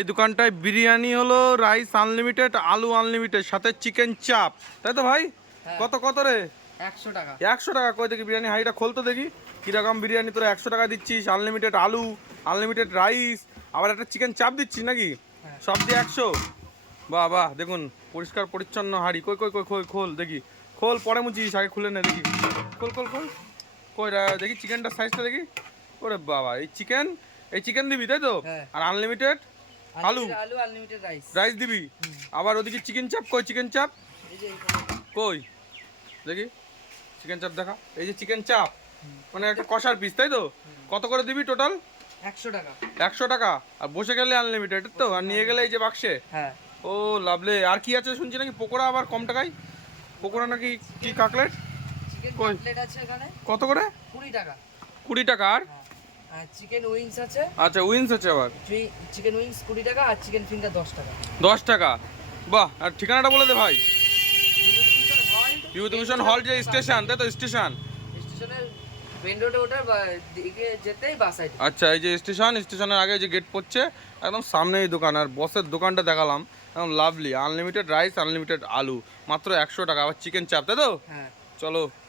এই দোকানটায় বিরিয়ানি হলো, রাইস আনলিমিটেড, আলু আনলিমিটেড, সাথে চিকেন চাপ, তাই তো ভাই? কত কত রে? 100 টাকা। 100 টাকা? কই দেখি বিরিয়ানি হাঁড়িটা খোলতো দেখি, কিরকম বিরিয়ানি তোরা 100 টাকা দিচ্ছিস? আনলিমিটেড আলু, আনলিমিটেড রাইস, আবার একটা চিকেন চাপ দিচ্ছিস নাকি? সব দিয়ে 100? বাহ বাহ, দেখুন পরিষ্কার পরিচ্ছন্ন হাঁড়ি। কই কই কই কই খোল দেখি, খোল, পরে মুচিস, আগে খুলে নে দেখি। খোল খোল খোল, কই দেখি চিকেনটার সাইজটা দেখি। ওরে বাবা, এই চিকেন দিবি তাই তো? হ্যাঁ। আর আনলিমিটেড আলু, আলু আনলিমিটেড রাইস। রাইস দিবি? আবার ওদিকে চিকেন চাপ, কই চিকেন চাপ? এই যে এইখানে। কই দেখি চিকেন চাপ দেখা। এই যে চিকেন চাপ, মানে একটা কষার পিস তাই তো? কত করে দিবি টোটাল? 100 টাকা। 100 টাকা। আর বসে গেলে আনলিমিটেড তো, আর নিয়ে গেলে এই যে বাক্সে। হ্যাঁ। ও লাভলে। আর কি আছে শুনছি নাকি পকোড়া আবার কম টাকায়? পকোড়া নাকি কি কাটলেট? চিকেন কই? কাটলেট আছে এখানে কত করে? 20 টাকা। 20 টাকা। আর আর চিকেন উইংস আছে। আচ্ছা উইংস আছে আবার? চিকেন উইংস 20 টাকা আর চিকেন ফিঙ্গার 10 টাকা। 10 টাকা। বাহ। আর ঠিকানাটা বলে দে ভাই। বিভূতিভূষণ হল্ট। বিভূতিভূষণ হল যে স্টেশন, তাই তো? স্টেশন। স্টেশনের মেন রোডে ওঠার দিকে যেতেই বাস সাইড। আচ্ছা, এই যে স্টেশনের আগে যে গেট পড়ছে, একদম সামনেই দোকান। আর বসের দোকানটা দেখালাম, একদম লাভলি। আনলিমিটেড রাইস, আনলিমিটেড আলু, মাত্র 100 টাকা। আবার চিকেন চাপ, তাই তো? হ্যাঁ। চলো